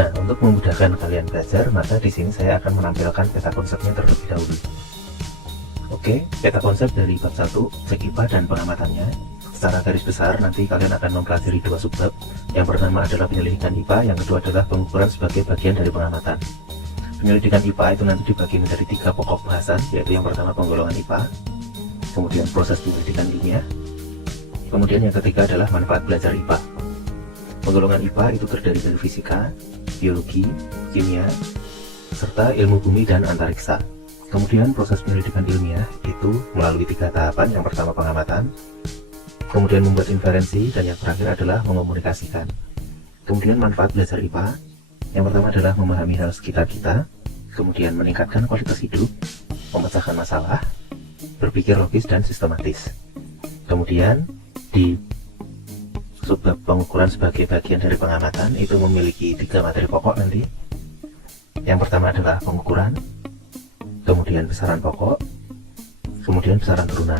Nah, untuk memudahkan kalian belajar, maka di sini saya akan menampilkan peta konsepnya terlebih dahulu. Oke, peta konsep dari bab 1, cek IPA dan pengamatannya. Secara garis besar, nanti kalian akan mempelajari dua subbab. Yang pertama adalah penyelidikan IPA, yang kedua adalah pengukuran sebagai bagian dari pengamatan. Penyelidikan IPA itu nanti dibagi menjadi 3 pokok bahasan, yaitu yang pertama penggolongan IPA, kemudian proses penyelidikan ilmiah, kemudian yang ketiga adalah manfaat belajar IPA. Penggolongan IPA itu terdiri dari fisika, biologi, kimia, serta ilmu bumi dan antariksa. Kemudian proses penyelidikan ilmiah itu melalui 3 tahapan. Yang pertama pengamatan, kemudian membuat inferensi, dan yang terakhir adalah mengomunikasikan. Kemudian manfaat belajar IPA, yang pertama adalah memahami hal sekitar kita, kemudian meningkatkan kualitas hidup, memecahkan masalah, berpikir logis dan sistematis. Kemudian di subbab pengukuran sebagai bagian dari pengamatan itu memiliki 3 materi pokok nanti. Yang pertama adalah pengukuran, kemudian besaran pokok, kemudian besaran turunan.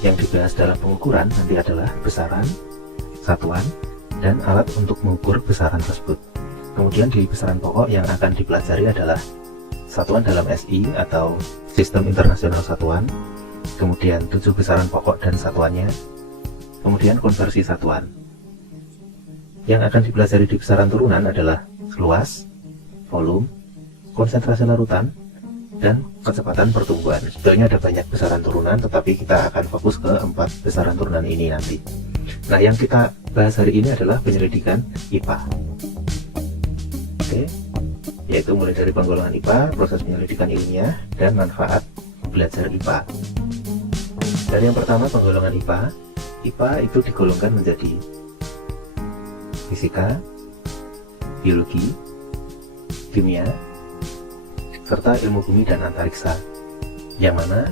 Yang dibahas dalam pengukuran nanti adalah besaran, satuan, dan alat untuk mengukur besaran tersebut. Kemudian di besaran pokok yang akan dipelajari adalah satuan dalam SI atau Sistem Internasional Satuan, kemudian 7 besaran pokok dan satuannya, kemudian konversi satuan. Yang akan dipelajari di besaran turunan adalah luas, volume, konsentrasi larutan, dan kecepatan pertumbuhan. Sebenarnya ada banyak besaran turunan, tetapi kita akan fokus ke 4 besaran turunan ini nanti. Nah, yang kita bahas hari ini adalah penyelidikan IPA. Oke, yaitu mulai dari penggolongan IPA, proses penyelidikan ilmiah, dan manfaat belajar IPA. Dari yang pertama penggolongan IPA, IPA itu digolongkan menjadi fisika, biologi, kimia, serta ilmu bumi dan antariksa, yang mana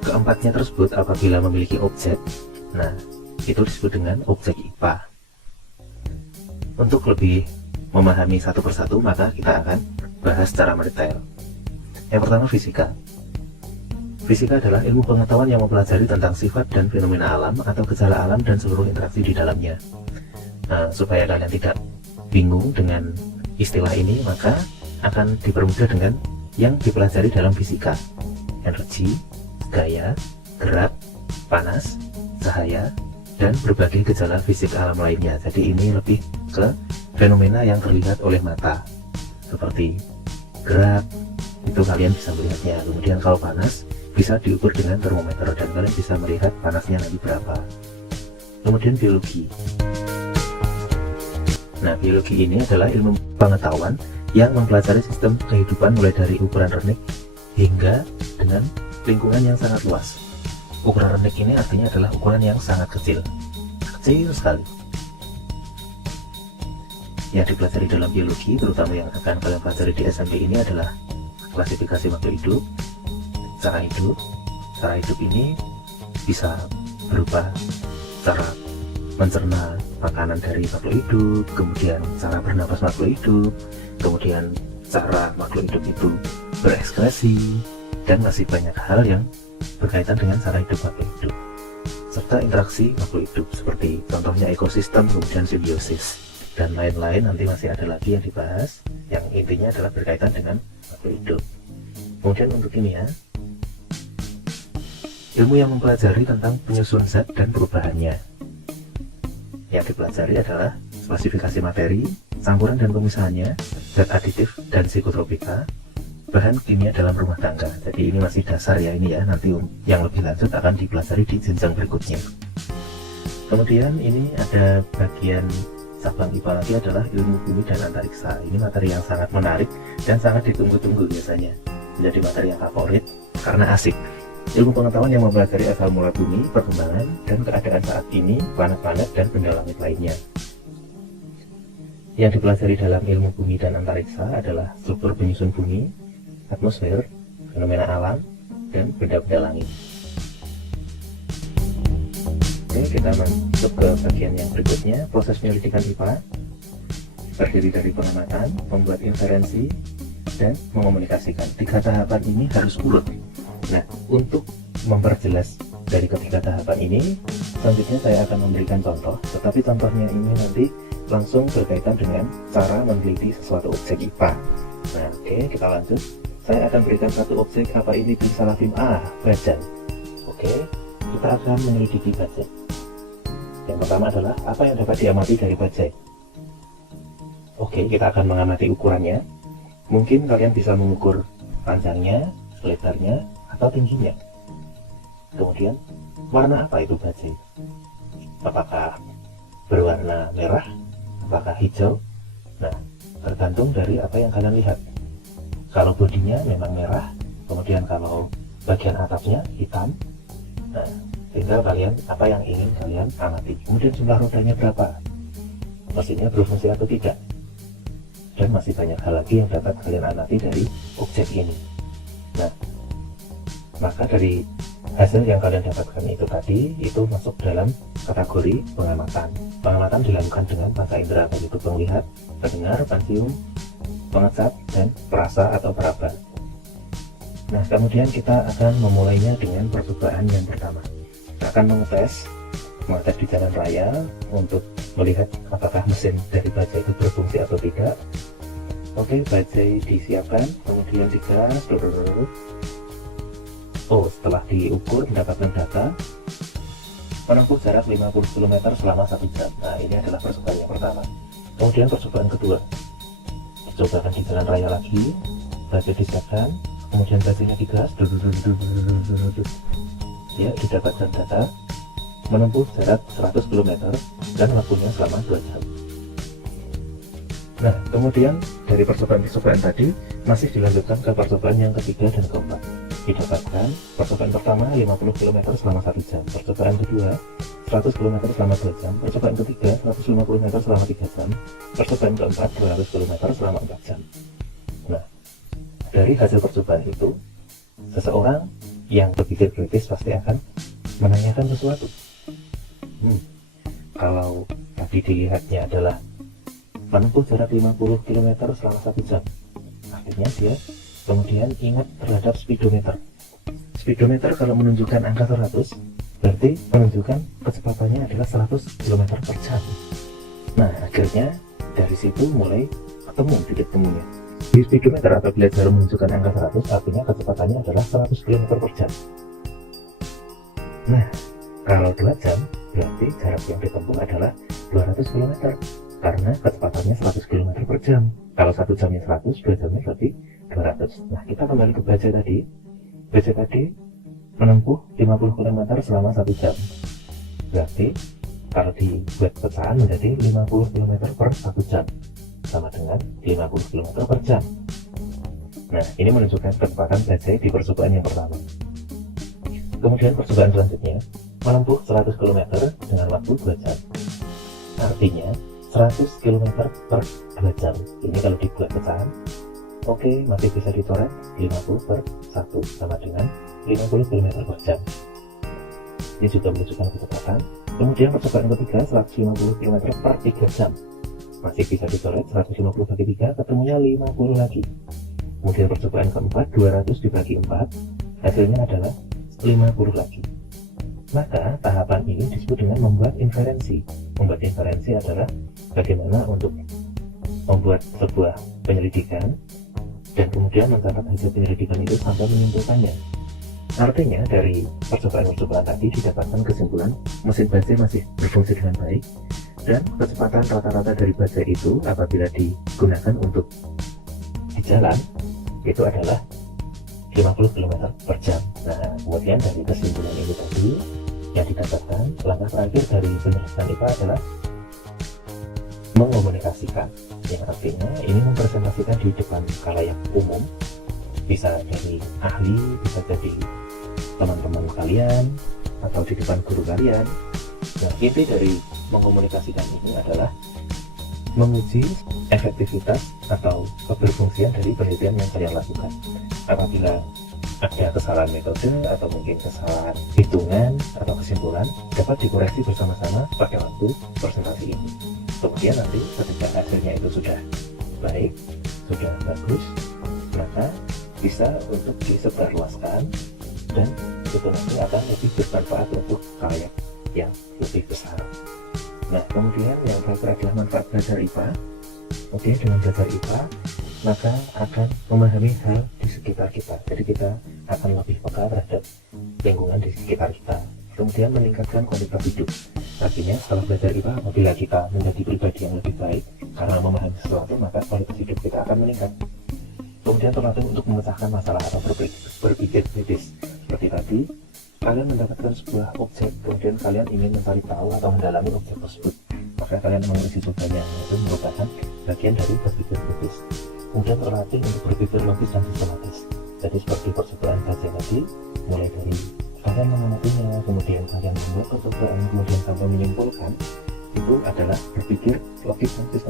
keempatnya tersebut apabila memiliki objek, nah itu disebut dengan objek IPA. Untuk lebih memahami satu persatu, maka kita akan bahas secara mendetail. Yang pertama fisika. Fisika adalah ilmu pengetahuan yang mempelajari tentang sifat dan fenomena alam atau gejala alam dan seluruh interaksi di dalamnya. Nah, supaya kalian tidak bingung dengan istilah ini, maka akan dipermudah dengan yang dipelajari dalam fisika: energi, gaya, gerak, panas, cahaya, dan berbagai gejala fisik alam lainnya. Jadi ini lebih ke fenomena yang terlihat oleh mata, seperti gerak, itu kalian bisa melihatnya. Kemudian kalau panas bisa diukur dengan termometer dan kalian bisa melihat panasnya nanti berapa. Kemudian biologi. Nah, biologi ini adalah ilmu pengetahuan yang mempelajari sistem kehidupan mulai dari ukuran renik hingga dengan lingkungan yang sangat luas. Ukuran renik ini artinya adalah ukuran yang sangat kecil sekali. Yang dipelajari dalam biologi, terutama yang akan kalian pelajari di SMP ini, adalah klasifikasi makhluk hidup, cara hidup. Cara hidup ini bisa berupa cara mencerna makanan dari makhluk hidup, kemudian cara bernapas makhluk hidup, kemudian cara makhluk hidup itu berekspresi, dan masih banyak hal yang berkaitan dengan cara hidup makhluk hidup, serta interaksi makhluk hidup seperti contohnya ekosistem, kemudian simbiosis, dan lain-lain. Nanti masih ada lagi yang dibahas, yang intinya adalah berkaitan dengan makhluk hidup. Kemudian untuk kimia, ilmu yang mempelajari tentang penyusun zat dan perubahannya. Yang dipelajari adalah klasifikasi materi, campuran dan pemisahannya, zat aditif dan psikotropika, bahan kimia dalam rumah tangga. Jadi ini masih dasar ya ini ya, nanti yang lebih lanjut akan dipelajari di jenjang berikutnya. Kemudian ini ada bagian cabang IPA lagi, adalah ilmu bumi dan antariksa. Ini materi yang sangat menarik dan sangat ditunggu-tunggu biasanya. Menjadi materi yang favorit karena asik. Ilmu pengetahuan yang mempelajari asal mula bumi, perkembangan dan keadaan saat ini, planet-planet dan benda langit lainnya. Yang dipelajari dalam ilmu bumi dan antariksa adalah struktur penyusun bumi, atmosfer, fenomena alam, dan benda-benda langit. Oke, kita masuk ke bagian yang berikutnya, proses penyelidikan IPA. Terdiri dari pengamatan, membuat inferensi, dan mengomunikasikan. 3 tahapan ini harus urut. Nah, untuk memperjelas dari ketiga tahapan ini, selanjutnya saya akan memberikan contoh, tetapi contohnya ini nanti langsung berkaitan dengan cara meneliti sesuatu objek IPA. Nah, oke, kita lanjut. Saya akan berikan satu objek, apa ini bimsalafim A, bajai. Oke, kita akan menyelidiki bajai. Yang pertama adalah apa yang dapat diamati dari bajai. Oke, kita akan mengamati ukurannya. Mungkin kalian bisa mengukur panjangnya, lebarnya, atau tingginya. Kemudian, warna apa itu bajai? Apakah berwarna merah? Apakah hijau? Nah, tergantung dari apa yang kalian lihat. Kalau bodinya memang merah, kemudian kalau bagian atapnya hitam, nah, tinggal kalian apa yang ingin kalian amati. Kemudian jumlah rodanya berapa? Mesinnya berfungsi atau tidak? Dan masih banyak hal lagi yang dapat kalian amati dari objek ini. Nah, maka dari hasil yang kalian dapatkan itu tadi, itu masuk dalam kategori pengamatan. Pengamatan dilakukan dengan panca indera, yaitu penglihat, pendengar, pansium, pengesap, dan perasa atau peraba. Nah, kemudian kita akan memulainya dengan percobaan yang pertama. Kita akan mengetes di jalan raya untuk melihat apakah mesin dari bajai itu berfungsi atau tidak. Oke, bajai disiapkan, kemudian digas. Oh, setelah diukur mendapatkan data menempuh jarak 50 km selama 1 jam. Nah, ini adalah percobaan yang pertama. Kemudian percobaan kedua, dicobakan di jalan raya lagi, bajai disiapkan, kemudian bajainya digas. Ya, didapatkan data menempuh jarak 100 km dan waktunya selama 2 jam. Nah, kemudian dari percobaan-percobaan tadi masih dilanjutkan ke percobaan yang ketiga dan keempat. Didapatkan percobaan pertama 50 km selama 1 jam, percobaan kedua 100 km selama 2 jam, percobaan ketiga 150 meter selama 3 jam, percobaan keempat 200 km selama 4 jam. Nah, dari hasil percobaan itu, seseorang yang berpikir kritis pasti akan menanyakan sesuatu. Kalau tadi dilihatnya adalah menempuh jarak 50 km selama 1 jam, artinya dia kemudian ingat terhadap speedometer. Speedometer kalau menunjukkan angka 100, berarti menunjukkan kecepatannya adalah 100 km per jam. Nah, akhirnya dari situ mulai ketemu titik temunya. Di speedometer apabila jarum menunjukkan angka 100, artinya kecepatannya adalah 100 km per jam. Nah, kalau 2 jam, berarti jarak yang ditempuh adalah 200 km, karena kecepatannya 100 km per jam. Kalau 1 jamnya 100, 2 jamnya berarti 200. Nah, kita kembali ke bajai tadi. Bajai tadi menempuh 50 km selama 1 jam. Berarti kalau dibuat pecahan menjadi 50 km per 1 jam, sama dengan 50 km per jam. Nah, ini menunjukkan kecepatan bajai di percobaan yang pertama. Kemudian percobaan selanjutnya menempuh 100 km dengan waktu 2 jam. Artinya 100 km per 2 jam. Ini kalau dibuat pecahan, oke, masih bisa dicoret 50 per 1 sama dengan 50 km per jam. Ini juga menunjukkan kecepatan. Kemudian percobaan ketiga 150 km per 3 jam. Masih bisa dicoret 150 bagi 3, ketemunya 50 lagi. Kemudian percobaan keempat 200 dibagi 4, hasilnya adalah 50 lagi. Maka tahapan ini disebut dengan membuat inferensi. Membuat inferensi adalah bagaimana untuk membuat sebuah penyelidikan dan kemudian mencatat hasil penyelidikan itu sampai menyimpulkannya. Artinya dari percobaan-percobaan tadi didapatkan kesimpulan mesin bajai masih berfungsi dengan baik, dan kecepatan rata-rata dari bajai itu apabila digunakan untuk di jalan itu adalah 50 km per jam. Nah, kemudian dari kesimpulan ini tadi yang didapatkan, langkah terakhir dari penyelidikan IPA adalah mengomunikasikan, yang artinya ini mempresentasikan di depan khalayak umum, bisa jadi ahli, bisa jadi teman-teman kalian, atau di depan guru kalian. Nah, inti dari mengomunikasikan ini adalah menguji efektivitas atau keberfungsian dari penelitian yang kalian lakukan. Apabila ada kesalahan metode atau mungkin kesalahan hitungan atau kesimpulan, dapat dikoreksi bersama-sama pada waktu presentasi ini. Kemudian nanti ketika hasilnya itu sudah baik, sudah bagus, maka bisa untuk disebarluaskan dan itu nanti akan lebih bermanfaat untuk khalayak yang lebih besar. Nah, kemudian yang terakhir adalah manfaat belajar IPA. Oke, dengan belajar IPA, maka akan memahami hal di sekitar kita. Jadi kita akan lebih peka terhadap lingkungan di sekitar kita. Kemudian meningkatkan kualitas hidup. Artinya setelah belajar IPA, apabila kita menjadi pribadi yang lebih baik karena memahami sesuatu, maka kualitas hidup kita akan meningkat. Kemudian terlatih untuk memecahkan masalah atau berpikir kritis. Seperti tadi, kalian mendapatkan sebuah objek, kemudian kalian ingin mencari tahu atau mendalami objek tersebut, maka kalian mengisi jawabannya. Itu merupakan bagian dari berpikir kritis. Kemudian terlatih untuk berpikir logis dan sistematis. Jadi seperti percobaan kajian tadi, mulai dari kalian mengamatinya, kemudian kalian membuat percobaan, kemudian sampai menyimpulkan, itu adalah berpikir logis dan sistematis.